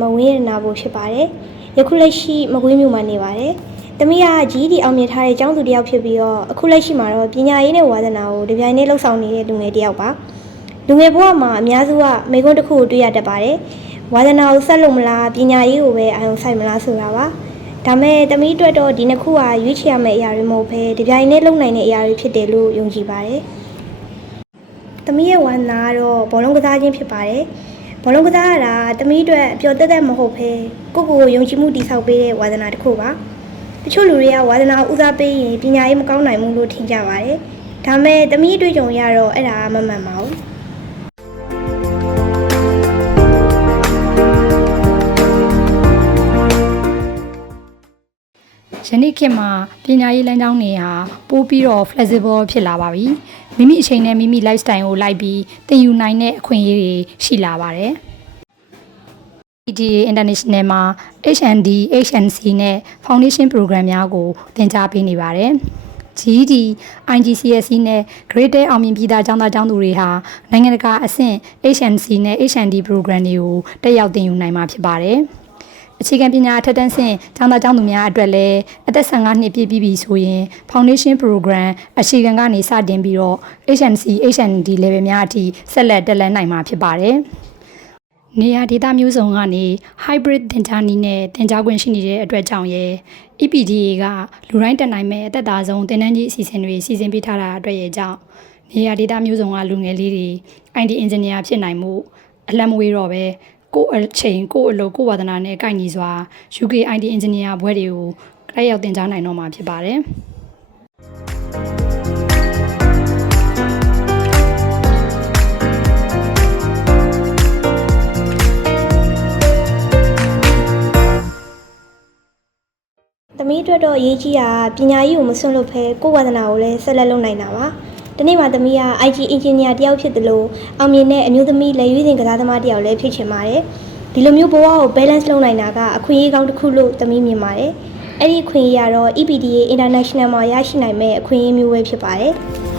မဝင်းရနာဖို့ဖြစ်ပါတယ်။ယခုလက်ရှိမကွေးမြို့မှာနေပါတယ်။သမီးက GED အောင်မြင်ထားတဲ့ကျောင်းသူတစ်ယောက်ဖြစ်ပြီးတော့အခုလက်ရှိမှာတော့ပညာရေးနဲ့ဝါသနာကိုဒီပြိုင်နဲ့လှုပ်ဆောင်နေတဲ့လူငယ်တစ်ယောက်ပါ။လူငယ်ဘဝမှာအများစုကမိကွန်းတစ်ခုကိုတွေ့ရတတ်ပါတယ်။ဝါသနာကိုဆက်လုပ်မလားပညာရေးကိုပဲအာရုံစိုက်မလားဆိုတာပါ။ဒါမဲ့သမီးအတွက်တော့ဒီနှစ်ခုကရွေးချယ်ရမယ့်အရာတွေမဟုတ်ဘဲဒီပြိုင်နဲ့လုပ်နိုင်တဲ့အရာတွေဖြစ်တယ်လို့ယုံကြည်ပါတယ်။သမီးရဲ့ဝါသနာကတော့ဘောလုံးကစားခြင်းဖြစ်ပါတယ်။ဘောလုံးကစားရတာသမီးအတွက်ပျော်သက်မဟုတ်ဘဲကိုယုံကြည်မှုတည်ဆောက်ပေးတဲ့ဝါသနာတစ်ခုပါ။တချို့လူတွေကဝါသနာဦးစားပေးရင်ပညာရေးမကောင်းနိုင်ဘူးလို့ထင်ကြပါတယ်။ဒါမဲ့သမီးအတွေ့အကြုံရတော့အဲ့ဒါမမှန်ပါဘူး။ယနေ့ခေတ်မှာပညာရေးလမ်းကြောင်းတွေဟာပိုးပြီးတော့ flexible ဖြစ်လာပါပြီ။မိမိအချိန်နဲ့မိမိ lifestyle ကိုလိုက်ပြီးသင်ယူနိုင်တဲ့အခွင့်အရေးတွေရှိလာပါတယ်။ PTA International မှာ HND, HNC နဲ့ Foundation Program များကိုသင်ကြားပေးနေပါတယ်။ GED, IGCSE နဲ့ Grade 10အောင်မြင်ပြီးသားကျောင်းသားကျောင်းသူတွေဟာနိုင်ငံတကာအဆင့် HNC နဲ့ HND Program တွေကိုတက်ရောက်သင်ယူနိုင်မှာဖြစ်ပါတယ်။အခြေခံပညာအထက်တန်းဆင့်ကျောင်းသားကျောင်းသူများအတွက်လည်းအသက်15နှစ်ပြည့်ပြီးပြီဆိုရင် Foundation Program အခြေခံကနေစတင်ပြီးတော့ HNC, HND level များအထိဆက်လက်တက်လှမ်းနိုင်မှာဖြစ်ပါတယ်။နေရာဒေသမျိုးစုံကနေ hybrid သင်ကြားနည်းနဲ့သင်ကြားခွင့်ရှိနေတဲ့အတွက်ကြောင့်ရယ် EPDA ကလူတိုင်းတက်နိုင်မဲ့အသက်သာဆုံးသင်တန်းကြီးအစီအစဉ်တွေစီစဉ်ပေးထားတာအတွက်ရဲ့ကြောင့်နေရာဒေသမျိုးစုံကလူငယ်လေးတွေ IT engineer ဖြစ်နိုင်မှုအလတ်မဝေးတော့ပဲကိုယ့်အချိန်ကိုယ့်အလုပ်ကိုယ့်ဝါသနာနဲ့ကိုက်ညီစွာ UK IT engineer ဘွဲတွေကိုတက်ရောက်သင်ကြားနိုင်တော့မှာဖြစ်ပါတယ်။သမီးအတွက်တော့အရေးကြီးတာပညာရေးကိုမစွန့်လွတ်ဖဲကိုယ့်ဝါသနာကိုလည်းဆက်လက်လုပ်နိုင်တာပါ။ဒီနေ့မှာသမီးက IT engineer တယောက်ဖြစ်တယ်လို့အောင်မြင်တဲ့အမျိုးသမီးလက်ရွေးစင်ကစားသမားတယောက်လည်းဖြစ်ချင်ပါတယ်။ဒီလိုမျိုးဘဝကို balance လုပ်နိုင်တာကအခွင့်အရေးကောင်းတစ်ခုလို့သမီးမြင်ပါတယ်။အဲ့ဒီအခွင့်အရေးကတော့ EPDA International မှာရရှိနိုင်မဲ့အခွင့်အရေးမျိုးပဲဖြစ်ပါတယ်။